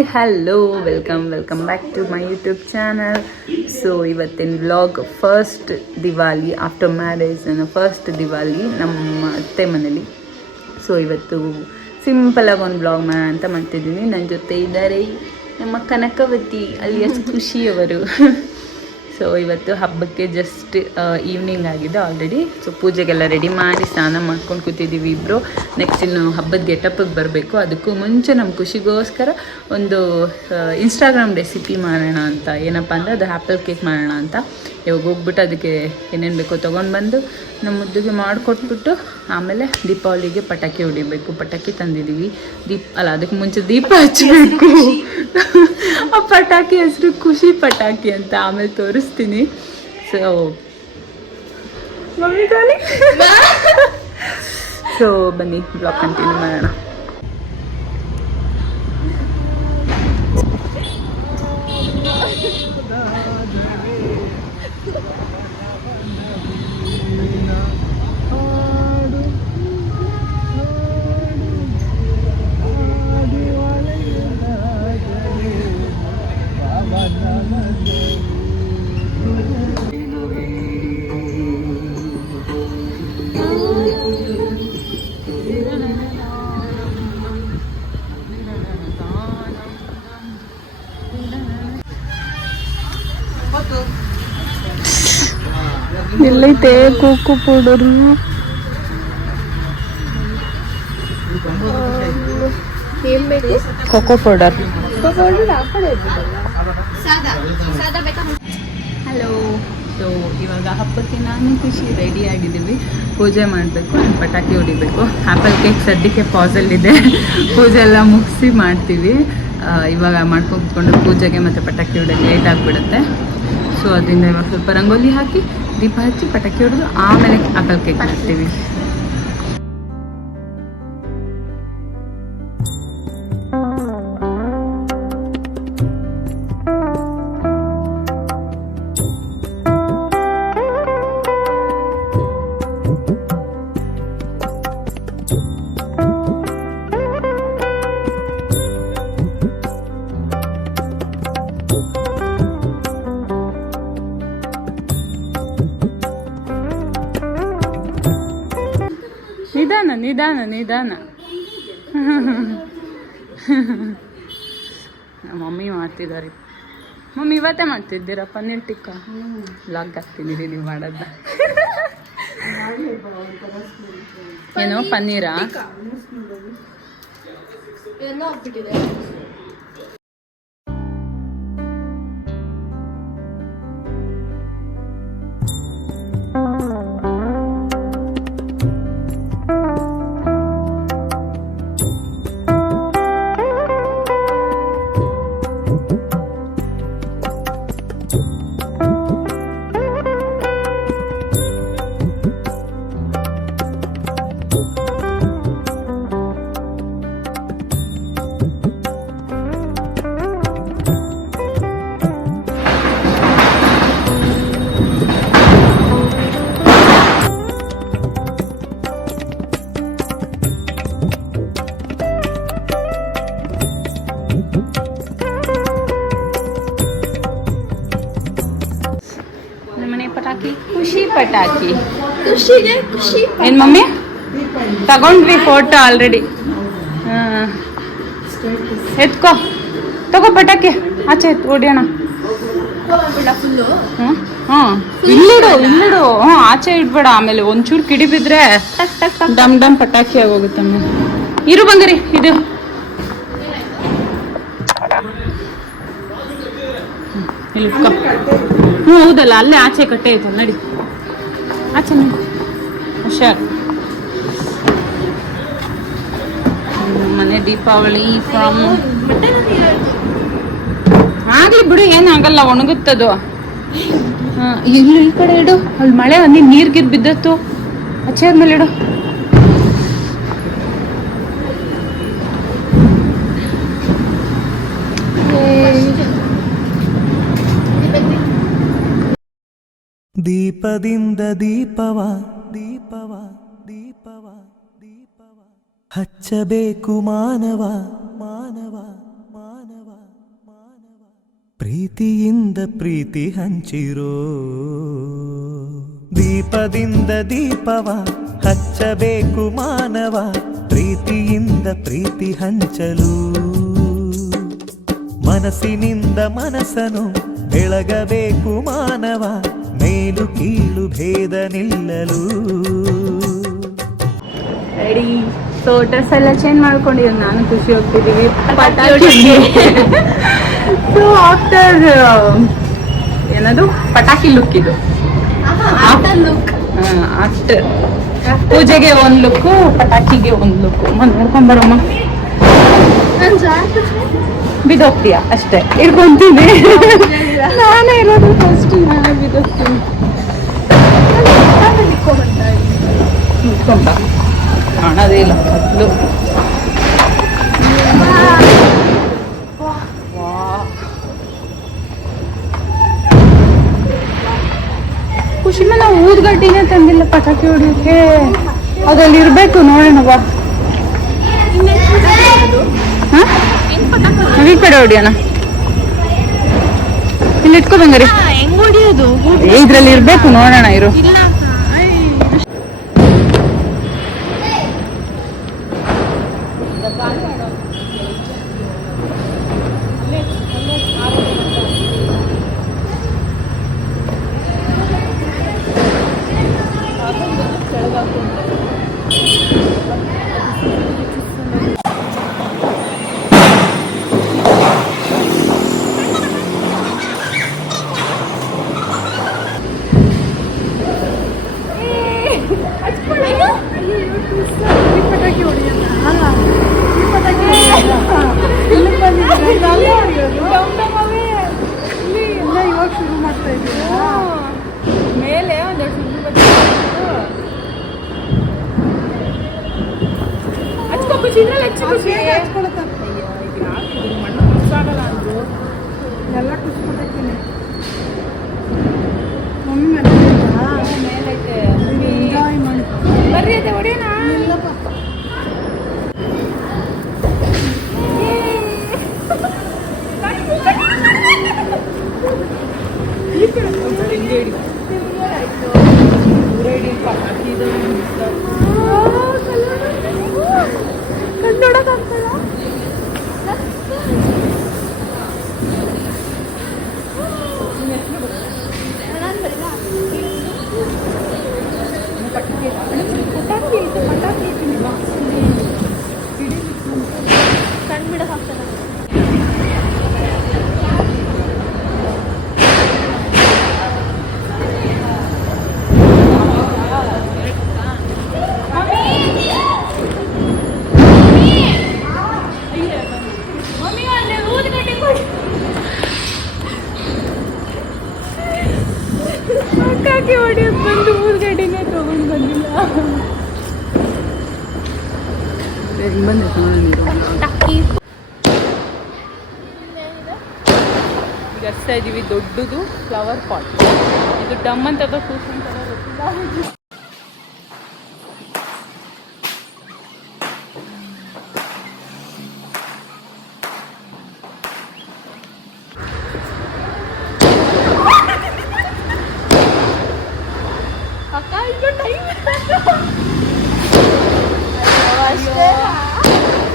Hi hello welcome back to my YouTube channel. So ಇವತ್ತಿನ vlog first Diwali after marriage, ನನ್ನ first Diwali ನಮ್ಮ ಅತ್ತೆ ಮನೇಲಿ. ಸೊ ಇವತ್ತು ಸಿಂಪಲಾಗಿ ಒಂದು ವ್ಲಾಗ್ ಮಾಡೋಣ ಅಂತ ಮಾಡ್ತಿದ್ದೀನಿ. ನನ್ನ ಜೊತೆ ಇದ್ದಾರೆ ನಮ್ಮ ಕನಕವತಿ ಅಲಿಯಾಸ್ ಖುಷಿಯವರು. ಸೊ ಇವತ್ತು ಹಬ್ಬಕ್ಕೆ ಜಸ್ಟ್ ಈವ್ನಿಂಗ್ ಆಗಿದೆ ಆಲ್ರೆಡಿ. ಸೊ ಪೂಜೆಗೆಲ್ಲ ರೆಡಿ ಮಾಡಿ ಸ್ನಾನ ಮಾಡ್ಕೊಂಡು ಕೂತಿದ್ದೀವಿ ಇಬ್ಬರು. ನೆಕ್ಸ್ಟ್ ಇನ್ನು ಹಬ್ಬದ ಗೆಟಪ್ಪಿಗೆ ಬರಬೇಕು. ಅದಕ್ಕೂ ಮುಂಚೆ ನಮ್ಮ ಖುಷಿಗೋಸ್ಕರ ಒಂದು ಇನ್ಸ್ಟಾಗ್ರಾಮ್ ರೆಸಿಪಿ ಮಾಡೋಣ ಅಂತ. ಏನಪ್ಪ ಅಂದರೆ ಅದು ಆ್ಯಪಲ್ ಕೇಕ್ ಮಾಡೋಣ ಅಂತ. ಇವಾಗ ಹೋಗ್ಬಿಟ್ಟು ಅದಕ್ಕೆ ಏನೇನು ಬೇಕೋ ತೊಗೊಂಡು ಬಂದು ನಮ್ಮ ಮುದ್ದುಗೆ ಮಾಡಿಕೊಟ್ಬಿಟ್ಟು ಆಮೇಲೆ ದೀಪಾವಳಿಗೆ ಪಟಾಕಿ ಹೊಡಿಬೇಕು. ಪಟಾಕಿ ತಂದಿದ್ದೀವಿ. ಅದಕ್ಕೆ ಮುಂಚೆ ದೀಪ ಹಚ್ಚಬೇಕು. ಆ ಪಟಾಕಿ ಹೆಸರು ಖುಷಿ ಪಟಾಕಿ ಅಂತ, ಆಮೇಲೆ ತೋರಿಸ್ತೀನಿ. ಸೊ ಸೊ ಬನ್ನಿ ಬ್ಲಾಗ್ ಕಂಟಿನ್ಯೂ ಮಾಡೋಣ. ಎಲ್ಲೈತೆ cocoa powder? Cocoa powder. Hello. So ಇವಾಗ ಹಬ್ಬಕ್ಕೆ ನಾನು ಖುಷಿ ರೆಡಿ ಆಗಿದ್ದೀವಿ. ಪೂಜೆ ಮಾಡಬೇಕು, ಪಟಾಕಿ ಹೊಡಿಬೇಕು. ಆ್ಯಪಲ್ ಕೇಕ್ ಸದ್ಯಕ್ಕೆ ಪಾಸಲ್ಲಿದೆ. ಪೂಜೆ ಎಲ್ಲ ಮುಗಿಸಿ ಮಾಡ್ತೀವಿ. ಇವಾಗ ಮಾಡ್ಕೊಂಡು ಕೂತ್ಕೊಂಡು ಪೂಜೆಗೆ ಮತ್ತು ಪಟಾಕಿ ಹೊಡೋಕ್ಕೆ ಲೇಟ್ ಆಗಿಬಿಡುತ್ತೆ. ಸೊ ಅದರಿಂದ ಇವಾಗ ಸ್ವಲ್ಪ ರಂಗೋಲಿ ಹಾಕಿ ದೀಪ ಹಚ್ಚಿ ಪಟಾಕಿ ಹೊಡೆದು ಆಮೇಲೆ ಆ್ಯಪಲ್ ಕೇಕ್ ಮಾಡ್ತೀವಿ. ನಿಧಾನ ನಿಧಾನ. ನಮ್ಮ ಮಮ್ಮಿ ಮಾಡ್ತಿದ್ದಾರೆ. ಮಮ್ಮಿ ಇವತ್ತೇ ಮಾಡ್ತಿದ್ದೀರಾ ಪನ್ನೀರ್ ಟಿಕ್ಕಾ? ಲಾಗ್ ಹಾಕ್ತಿದ್ದೀರಿ ನೀವು ಮಾಡೋದ. ಏನು ಪನ್ನೀರಾ? ಖುಷಿ ಪಟಾಕಿ. ಖುಷಿಗೆ ಖುಷಿ. ಏನು ಮಮ್ಮಿ ತಗೊಂಡ್ವಿ ಫೋಟೋ ಆಲ್ರೆಡಿ. ಎತ್ಕೋ, ತಗೋ ಪಟಾಕಿ ಆಚೆ ಹೊಡಿಯೋಣ. ಇಲ್ಲಿಡು. ಆಚೆ ಇಡ್ಬೇಡ, ಆಮೇಲೆ ಒಂಚೂರು ಕಿಡಿ ಬಿದ್ರೆ ಡಮ್ ಡಮ್ ಪಟಾಕಿ ಆಗೋಗುತ್ತೆ. ಇರು ಬಂಗರಿ ಇದು. ಇಲ್ಲಿ ಹೌದಲ್ಲ, ಅಲ್ಲೇ ಆಚೆ ಕಟ್ಟೆ ಐತಲ್ಲ, ನಡಿ ಆಚೆ ಹುಷಾರ್. ಮನೆ ದೀಪಾವಳಿ ಫ್ರಮ್ ಆಗ್ಲಿ ಬಿಡು, ಏನಾಗಲ್ಲ, ಒಣಗುತ್ತದು. ಇಲ್ಲಿ ಈ ಕಡೆ ಇಡು. ಅಲ್ಲಿ ಮಳೆ ಹನಿ ನೀರ್ಗಿರ್ ಬಿದ್ದತ್ತು. ಆಚೆ ಆದ್ಮೇಲೆ ಇಡು. ದೀಪದಿಂದ ದೀಪವ ದೀಪವ ದೀಪವ ದೀಪವ ಹಚ್ಚಬೇಕು ಮಾನವ ಮಾನವ ಮಾನವ ಪ್ರೀತಿಯಿಂದ ಪ್ರೀತಿ ಹಂಚಿರೋ ದೀಪದಿಂದ ದೀಪವ ಹಚ್ಚಬೇಕು ಮಾನವ ಪ್ರೀತಿಯಿಂದ ಪ್ರೀತಿ ಹಂಚಲು ಮನಸ್ಸಿನಿಂದ ಮನಸ್ಸನು ಬೆಳಗಬೇಕು ಮಾನವ ಮೇಲು ಕೀಳು ಭೇದ ನಿಲ್ಲಲು ರೆಡಿ. ಸೊ ಡ್ರೆಸ್ ಎಲ್ಲ ಚೇಂಜ್ ಮಾಡ್ಕೊಂಡಿದ್ದೀವಿ, ನಾನು ಖುಷಿ ಹೋಗ್ತಿದ್ದೀವಿ ಸೊ ಆಫ್ಟರ್ ಏನದು ಪಟಾಕಿ ಲುಕ್ ಇದು. ಆಫ್ಟರ್ ಪೂಜೆಗೆ ಒಂದು ಲುಕ್ಕು, ಪಟಾಕಿಗೆ ಒಂದು ಲುಕ್ಕು. ನೋಡ್ಕೊಂಬರಮ್ಮ, ಬಿದೋಗ್ತೀಯ ಅಷ್ಟೇ, ಇರ್ಕೊಂತೀನಿ ನಾನೇ ಇರೋದು ಫಸ್ಟ್, ನಾನೇ ಬಿದೋಗ್ತೀನಿ. ನಿಂತ್ಕೊಂಬ, ಕಾಣೋದೇ ಇಲ್ಲ ಕತ್ಲು. ಖುಷಿನ ನಾವು ಊದ್ಗಡ್ಡಿನೇ ತಂದಿಲ್ಲ ಪಟಾಕಿ ಹೊಡಿಯೋಕೆ, ಅದ್ರಲ್ಲಿ ಇರ್ಬೇಕು. ನೋಡೋಣ ಬಾ, ಈ ಕಡೆ ಹೊಡಿಯೋಣ. ಇಲ್ಲಿ ಇಟ್ಕೋ ಬಂಗಾರಿ, ಇದ್ರಲ್ಲಿ ಇರ್ಬೇಕು, ನೋಡೋಣ ಇರು. ಮೇಲೆ ಎಲ್ಲ ಖುಷಿಪಟ್ಟೆ ಎಂಜಾಯ್ ಮಾಡಿ ಬರ್ರಿ ಅದೇ ಹೊಡಿಯೋಣ. ಪಟಾಕಿ ಹೊಡಿಯೋದು ಬಂದು ಊರ್ಗಡೆನೇ ತಗೊಂಡು ಬಂದಿಲ್ಲ. ಈಗ ಹಚ್ತಾ ಇದೀವಿ ದೊಡ್ಡದು ಫ್ಲವರ್ ಪಾಟ್. ಇದು ಡಮ್ ಅಂತ ಕೂತ್ಕೊಂಡ್ ಗೊತ್ತಿಲ್ಲ.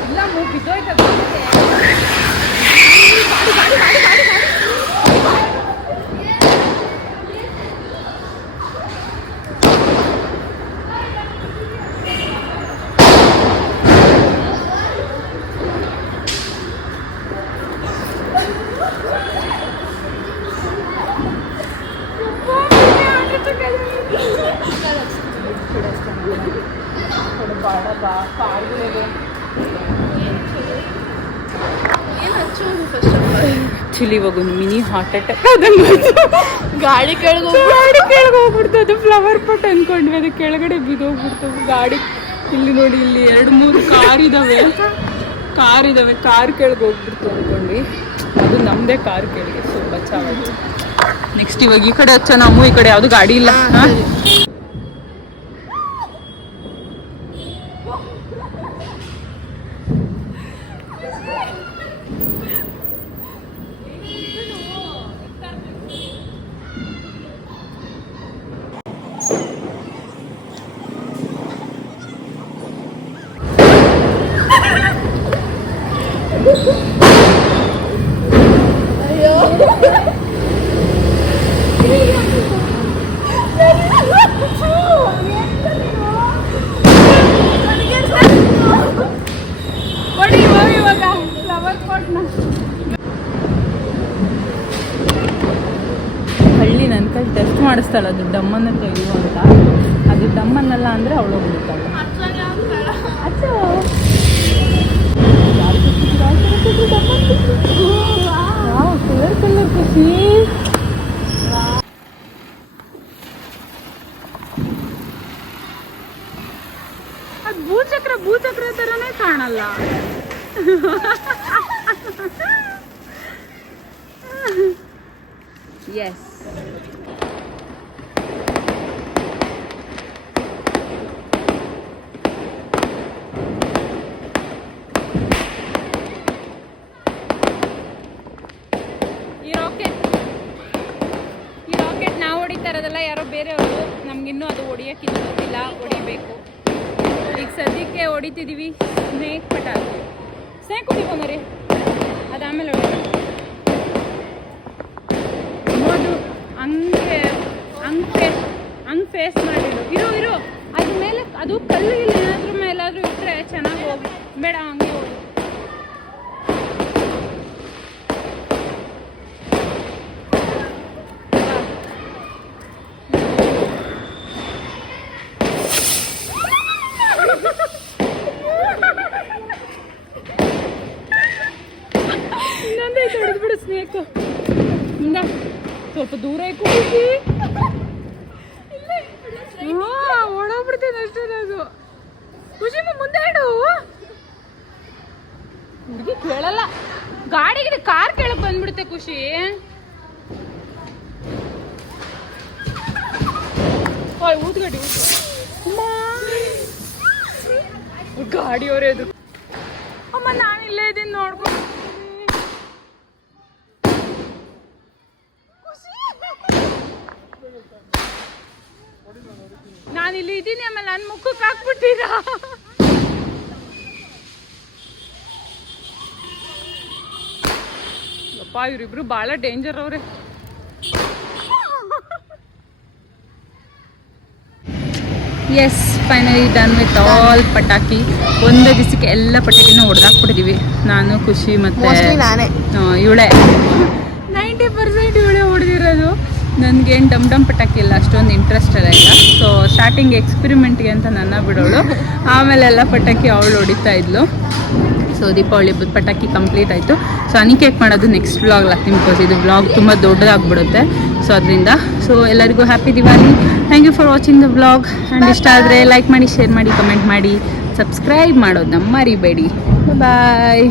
ಇಲ್ಲ ಬಿದ್ದೋಯ್ತ. ಆಕ್ಚುಲಿ ಇವಾಗ ಒಂದು ಮಿನಿ ಹಾರ್ಟ್ ಅಟ್ಯಾಕ್ ಗಾಡಿ ಕೆಳಗೆ ಹೋಗ್ಬಿಡ್ತು. ಅದು ಫ್ಲವರ್ ಪಾಟ್ ಅನ್ಕೊಂಡ್ವಿ, ಅದು ಕೆಳಗಡೆ ಬಿದ್ದೋಗ್ಬಿಡ್ತು ಗಾಡಿ. ಇಲ್ಲಿ ನೋಡಿ, ಇಲ್ಲಿ 2-3 ಕಾರ್ ಇದಾವೆ, ಕಾರ್ ಕೆಳಗೆ ಹೋಗ್ಬಿಡ್ತು ಅನ್ಕೊಂಡ್ವಿ. ಅದು ನಮ್ದೇ ಕಾರ್ ಕೆಳಗೆ, ಸೊ ಬಚಾವಾಯ್ತು. ನೆಕ್ಸ್ಟ್ ಇವಾಗ ಈ ಕಡೆ ಹಚ್ಚ, ನಮ್ಮ ಈ ಕಡೆ ಯಾವುದು ಗಾಡಿ ಇಲ್ಲ. ಮಾಡಿಸ್ತಾಳೆ ಅದು ಡಮ್ಮನ್ನು ತೆಗೆಯುವ ಅಂತ. ಅದು ಡಮ್ಮನ್ನಲ್ಲ ಅಂದರೆ ಅವಳು ಹೊಡಿತಾಳೆ. ಕಲರ್ ಕಲರ್ ಖುಷಿ. ಅದು ಭೂಚಕ್ರ ಥರನೇ ಕಾಣಲ್ಲ. ಎಸ್, ಈ ರಾಕೆಟ್ ನಾವು ಹೊಡಿತಾ ಇರೋದಲ್ಲ, ಯಾರೋ ಬೇರೆಯವರು. ನಮ್ಗಿನ್ನೂ ಅದು ಹೊಡಿಯೋಕ್ಕಿನ್ನೂ ಗೊತ್ತಿಲ್ಲ, ಹೊಡಿಬೇಕು. ಈಗ ಸದ್ಯಕ್ಕೆ ಹೊಡಿತಿದ್ದೀವಿ ಸ್ನೇಕ್ ಪಟಾಕಿ. ಸ್ನೇಕ್ ಹೊಡಿಕೊಂಬರಿ, ಅದಾದಮೇಲೆ ಹೊಡಿ. ನೋಡು ಹಂಗೆ ಫೇಸ್ ಮಾಡಿಡು. ಇರು ಅದ್ರ ಮೇಲೆ ಅದು ಕಲ್ಲು ಇಲ್ಲ ಏನಾದ್ರೂ ಮೇಲಾದ್ರೂ ಇಟ್ಟರೆ ಚೆನ್ನಾಗಿ ಹೋಗಿ ಬೇಡ, ಹಂಗೆ ಹೋಗಿ. ಇನ್ನೊಂದೈತೆ, ಹೊಡೆದ್ಬಿಡು ಸ್ನೇಕು. ಇಂದ ಸ್ವಲ್ಪ ದೂರ ಖುಷಿ. ಓಡೋಗ್ಬಿಡ್ತೀನಿ ಅಷ್ಟೇ ಅದು. ಖುಷಿ ಮುಂದೆ ಇಡು. ಹುಡುಗಿ ಕೇಳಲ್ಲ, ಗಾಡಿಗೆ ಕಾರ್ ಕೇಳಕ್ ಬಂದ್ಬಿಡುತ್ತೆ ಖುಷಿ. ಊದ್ಗಡ್ಡಿ ಗಾಡಿಯವರೇ ಅದು. ಅಮ್ಮ ನಾನು ಇಲ್ಲೇ ಇದ್ದೀನಿ ನೋಡ್ಕೊಂಡು. ನಾನಿಲ್ಲಿ ಇದ್ದೀನಿ, ಆಮೇಲೆ ನನ್ನ ಮುಖಕ್ಕೆ ಹಾಕ್ಬಿಟ್ಟಿರಾ? ಅಪ್ಪ ಇವರಿಬ್ರು ಭಾಳ ಡೇಂಜರ್ ಅವ್ರೆ. Yes, finally done with all ಪಟಾಕಿ. ಒಂದೇ ದಿವಸಕ್ಕೆ ಎಲ್ಲ ಪಟಾಕಿನ ಹೊಡೆದಾಕ್ಬಿಟ್ಟಿದ್ದೀವಿ. ನಾನು ಖುಷಿ ಮತ್ತು ಇವಳೆ 90% ಇವಳೆ ಹೊಡೆದಿರೋದು. ನನಗೇನು ಡಮ್ ಪಟಾಕಿ ಇಲ್ಲ, ಅಷ್ಟೊಂದು ಇಂಟ್ರೆಸ್ಟ್ ಎಲ್ಲ ಇಲ್ಲ. ಸೊ ಸ್ಟಾರ್ಟಿಂಗ್ ಎಕ್ಸ್ಪೆರಿಮೆಂಟ್ಗೆ ಅಂತ ನನ್ನ ಬಿಡೋಳು, ಆಮೇಲೆ ಎಲ್ಲ ಪಟಾಕಿ ಅವಳು ಹೊಡಿತಾ ಇದ್ಲು. ಸೊ ದೀಪಾವಳಿ ಹಬ್ಬದ ಪಟಾಕಿ ಕಂಪ್ಲೀಟ್ ಆಯಿತು. ಸೊ ಹನಿ ಕೇಕ್ ಮಾಡೋದು ನೆಕ್ಸ್ಟ್ ವ್ಲಾಗ್ ಹಾಕ್ತೀನಿ, ಬಿಕಾಸ್ ಇದು ವ್ಲಾಗ್ ತುಂಬ ದೊಡ್ಡದಾಗ್ಬಿಡುತ್ತೆ. ಸೊ ಅದರಿಂದ ಎಲ್ಲರಿಗೂ happy Diwali. Thank you for watching the vlog. And ಇಷ್ಟ ಆದರೆ ಲೈಕ್ ಮಾಡಿ, ಶೇರ್ ಮಾಡಿ, ಕಮೆಂಟ್ ಮಾಡಿ, ಸಬ್ಸ್ಕ್ರೈಬ್ ಮಾಡೋದನ್ನ ಮರಿಬೇಡಿ. ಬಾಯ್.